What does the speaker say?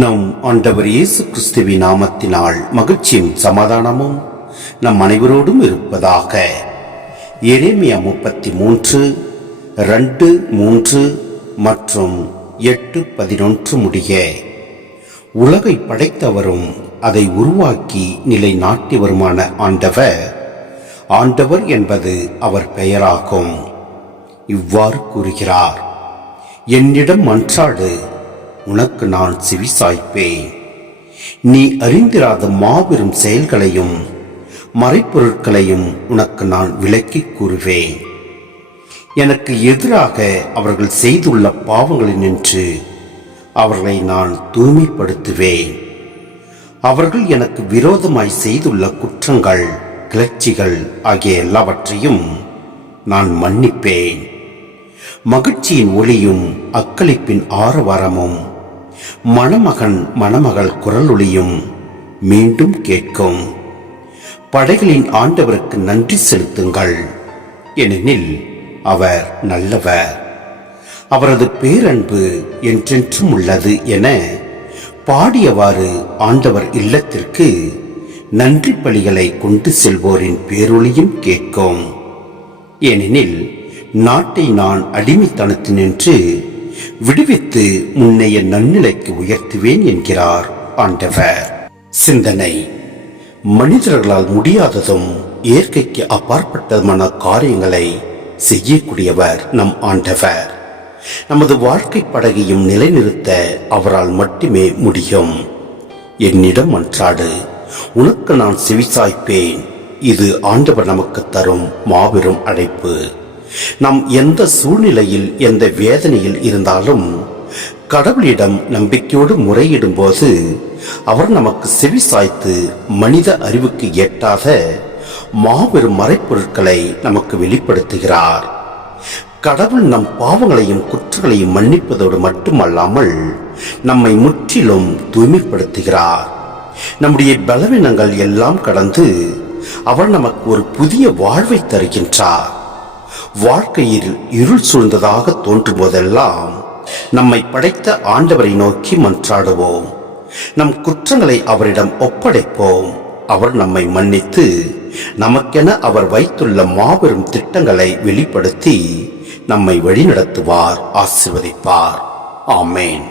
நம் ஆண்டவர் இயேசு கிறிஸ்துவின் நாமத்தினால் மகிழ்ச்சியும் சமாதானமும் நம் அனைவரோடும் இருப்பதாக. எரேமியா 33 2-3 மற்றும் 8-11 முடிய. உலகை படைத்தவரும் அதை உருவாக்கி நிலை நாட்டியவருமான ஆண்டவர் என்பது அவர் பெயராகும். இவ்வாறு கூறுகிறார்: என்னிடம் மன்றாடு, உனக்கு நான் செவிசாய்ப்பேன். நீ அறிந்திராத மாபெரும் செயல்களையும் மறைப்பொருட்களையும் உனக்கு நான் விளக்கி கூறுவேன். எனக்கு எதிராக அவர்கள் செய்துள்ள பாவங்களினின்று அவர்களை நான் தூய்மைப்படுத்துவேன். அவர்கள் எனக்கு விரோதமாய் செய்துள்ள குற்றங்கள், கிளர்ச்சிகள் ஆகிய எல்லாவற்றையும் நான் மன்னிப்பேன். மகிழ்ச்சியின் ஒளியும் அக்களிப்பின் ஆரவாரமும் மணமகள் குரலொலியும் மீண்டும் கேட்கும். படைகளின் ஆண்டவருக்கு நன்றி செலுத்துங்கள், ஏனெனில் அவர் நல்லவர், அவரது பேரன்பு என்றென்றும் உள்ளது என பாடியவாறு ஆண்டவர் இல்லத்திற்கு நன்றி பலிகளை கொண்டு செல்வோரின் பேரொலியும் கேட்கும். ஏனெனில் நாட்டை நான் அடிமைத்தனத்தினின்று விடுவித்து முன்னைய நன்னிலைக்கு உயர்த்துவேன் என்கிறார் ஆண்டவர். சிந்தனை: மனிதர்களால் முடியாததும் இயற்கைக்கு அப்பாற்பட்டதுமான காரியங்களை செய்யக்கூடியவர் நம் ஆண்டவர். நமது வாழ்க்கை படகையும் நிலைநிறுத்த அவரால் மட்டுமே முடியும். என்னிடம் மன்றாடு, உனக்கு நான் செவிசாய்ப்பேன். இது ஆண்டவர் நமக்கு தரும் மாபெரும் அழைப்பு. நாம் எந்த சூழ்நிலையில், எந்த வேதனையில் இருந்தாலும் கடவுளிடம் நம்பிக்கையோடு முறையிடும் போது அவர் நமக்கு செவி சாய்த்து மனித அறிவுக்கு எட்டாத மாபெரும் மறைப்பொருட்களை நமக்கு வெளிப்படுத்துகிறார். கடவுள் நம் பாவங்களையும் குற்றங்களையும் மன்னிப்பதோடு மட்டுமல்லாமல் நம்மை முற்றிலும் தூய்மைப்படுத்துகிறார். நம்முடைய பலவீனங்கள் எல்லாம் கடந்து அவர் நமக்கு ஒரு புதிய வாழ்வை தருகின்றார். வாழ்க்கையில் இருள் சூழ்ந்ததாக தோன்றும் போதெல்லாம் நம்மை படைத்த ஆண்டவரை நோக்கி மன்றாடுவோம். நம் குற்றங்களை அவரிடம் ஒப்படைப்போம். அவர் நம்மை மன்னித்து நமக்கென அவர் வைத்துள்ள மாபெரும் திட்டங்களை வெளிப்படுத்தி நம்மை வழிநடத்துவார், ஆசீர்வதிப்பார். ஆமேன்.